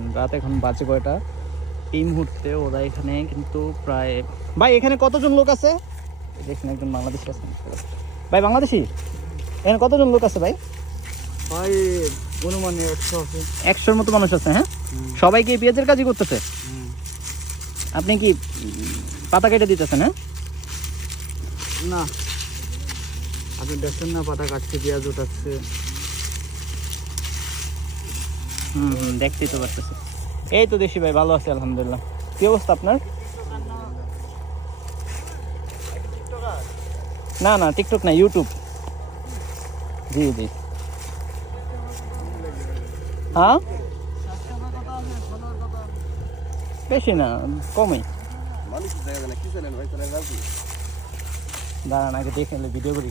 দেখেন রাত এখন বাজে কয়টা, এই মুহূর্তে ওরা এখানে কিন্তু প্রায়, ভাই এখানে কতজন লোক আছে? দেখেন একজন বাংলাদেশি আছে ভাই, বাংলাদেশি। এখানে কতজন লোক আছে ভাই? ভাই অনুমানে 100 আছে। 100-র মতো মানুষ আছে। হ্যাঁ, সবাই কি পেঁয়াজের কাজই করতেছে? আপনি কি পাতা কেটে দিতেছেন? হ্যাঁ না, আপনি দেখছেন না, পাতা কাটছে, পেঁয়াজ উঠাচ্ছে। দেখতেই তো পারতেছি। এই তো দেশি ভাই, ভালো আছে আলহামদুলিল্লাহ। কি অবস্থা আপনার? না না, টিকটক না, ইউটিউব। জি জি। হ্যাঁ, বেশি না, কমই। দাঁড়ান আগে দেখে ভিডিও করি।